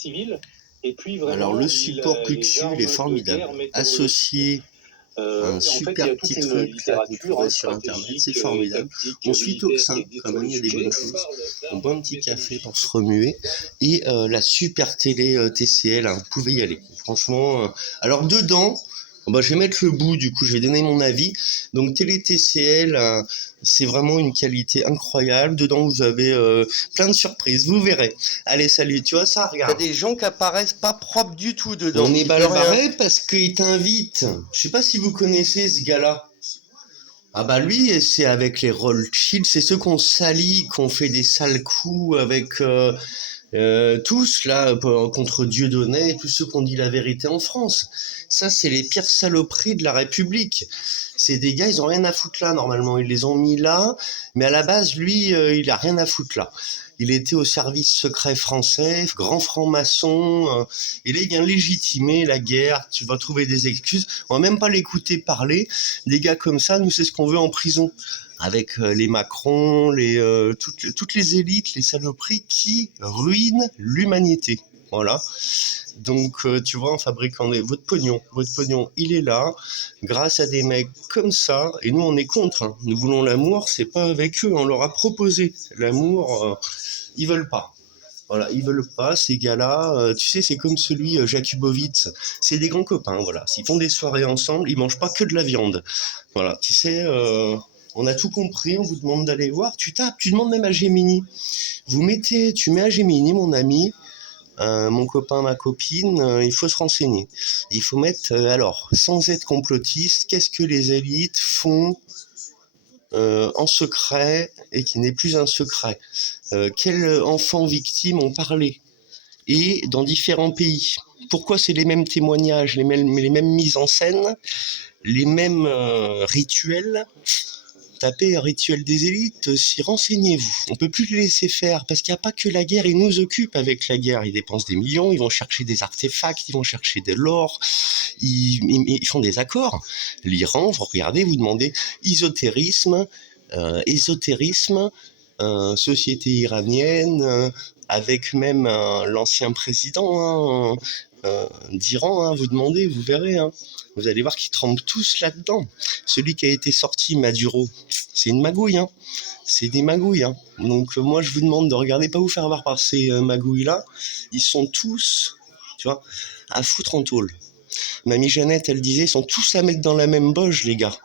civile. Et puis Alors vraiment, le support que les dessus, il est armes de formidable. guerre météorologiques. Associé à un En fait, il y super a toute petit une truc là qu'on littérature trouverait sur internet, c'est stratégique, formidable. tactique, On suit militaire qui Toxin, existe quand sur même, le il y a des bonnes sujet. On choses. parle On d'armes boit un petit café météorologiques. pour se remuer. Et la super télé TCL, hein, vous pouvez y aller. Franchement, alors dedans, bah, je vais mettre le bout, du coup, je vais donner mon avis. Donc télé TCL, c'est vraiment une qualité incroyable. Dedans, vous avez plein de surprises, vous verrez. Allez, salut, tu vois ça, regarde. T'as des gens qui apparaissent pas propres du tout dedans. On est balle barré parce qu'il t'invite. Je sais pas si vous connaissez ce gars-là. Ah bah lui, c'est avec les Rothschild, c'est ceux qu'on salit, qu'on fait des sales coups avec tous là contre Dieudonné et tous ceux qu'on dit la vérité en France. Ça, c'est les pires saloperies de la République. C'est des gars, ils ont rien à foutre là normalement. Ils les ont mis là, mais à la base, lui, il a rien à foutre là. Il était au service secret français, grand franc-maçon, et là il vient légitimer la guerre. Tu vas trouver des excuses. On va même pas l'écouter parler. Des gars comme ça, nous c'est ce qu'on veut en prison. Avec les Macron, toutes les élites, les saloperies qui ruinent l'humanité. Voilà. Donc, tu vois, en fabriquant votre pognon, il est là, grâce à des mecs comme ça, et nous, on est contre. Hein. Nous voulons l'amour, c'est pas avec eux, on leur a proposé. L'amour, ils veulent pas. Voilà, ils veulent pas, ces gars-là. Tu sais, c'est comme celui Jakubowicz. C'est des grands copains, voilà. S'ils font des soirées ensemble, ils mangent pas que de la viande. Voilà, tu sais, on a tout compris, on vous demande d'aller voir. Tu tapes, tu demandes même à Gemini. Tu mets à Gemini, mon ami, mon copain, ma copine, il faut se renseigner. Il faut mettre, alors, sans être complotiste, qu'est-ce que les élites font en secret et qui n'est plus un secret. Quels enfants victimes ont parlé et dans différents pays. Pourquoi c'est les mêmes témoignages, les mêmes mises en scène, les mêmes rituels. Tapez rituel des élites, aussi renseignez-vous. On peut plus les laisser faire parce qu'il n'y a pas que la guerre, ils nous occupent avec la guerre. Ils dépensent des millions, ils vont chercher des artefacts, ils vont chercher de l'or, ils font des accords. L'Iran, vous regardez, vous demandez ésotérisme, société iranienne, avec même l'ancien président d'Iran, hein, vous demandez, vous verrez. Hein. Vous allez voir qu'ils trempent tous là-dedans. Celui qui a été sorti, Maduro, c'est une magouille. Hein. C'est des magouilles. Hein. Donc moi, je vous demande de regarder, pas vous faire voir par ces magouilles-là. Ils sont tous, tu vois, à foutre en tôle. Mamie Jeannette, elle disait, ils sont tous à mettre dans la même boge, les gars.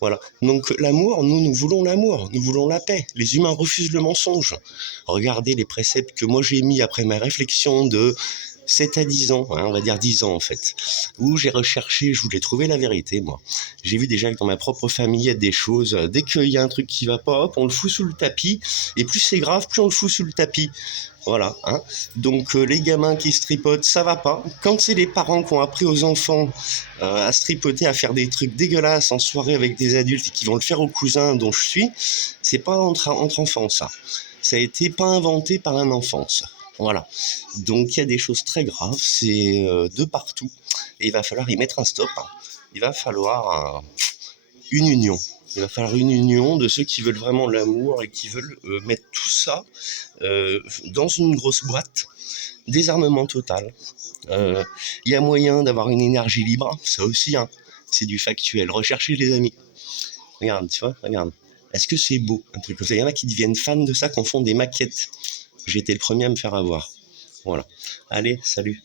Voilà. Donc l'amour, nous voulons l'amour, nous voulons la paix. Les humains refusent le mensonge. Regardez les préceptes que moi j'ai mis après ma réflexion de 7 à 10 ans, hein, on va dire 10 ans en fait, où j'ai recherché, je voulais trouver la vérité, moi. J'ai vu déjà que dans ma propre famille, il y a des choses, dès qu'il y a un truc qui va pas, hop, on le fout sous le tapis, et plus c'est grave, plus on le fout sous le tapis. Voilà. Hein. Donc les gamins qui se tripotent, ça va pas. Quand c'est les parents qui ont appris aux enfants à se tripoter, à faire des trucs dégueulasses en soirée avec des adultes et qui vont le faire aux cousins dont je suis, c'est pas entre enfants ça. Ça a été pas inventé par un enfant ça. Voilà. Donc il y a des choses très graves, c'est de partout. Et il va falloir y mettre un stop. Hein. Il va falloir une union. Il va falloir une union de ceux qui veulent vraiment l'amour et qui veulent mettre tout ça dans une grosse boîte. Désarmement total. Il y a moyen d'avoir une énergie libre, ça aussi, hein, c'est du factuel. Recherchez les amis. Regarde, tu vois, regarde. Est-ce que c'est beau, un truc comme ça? Il y en a qui deviennent fans de ça, qu'on font des maquettes. J'ai été le premier à me faire avoir. Voilà. Allez, salut.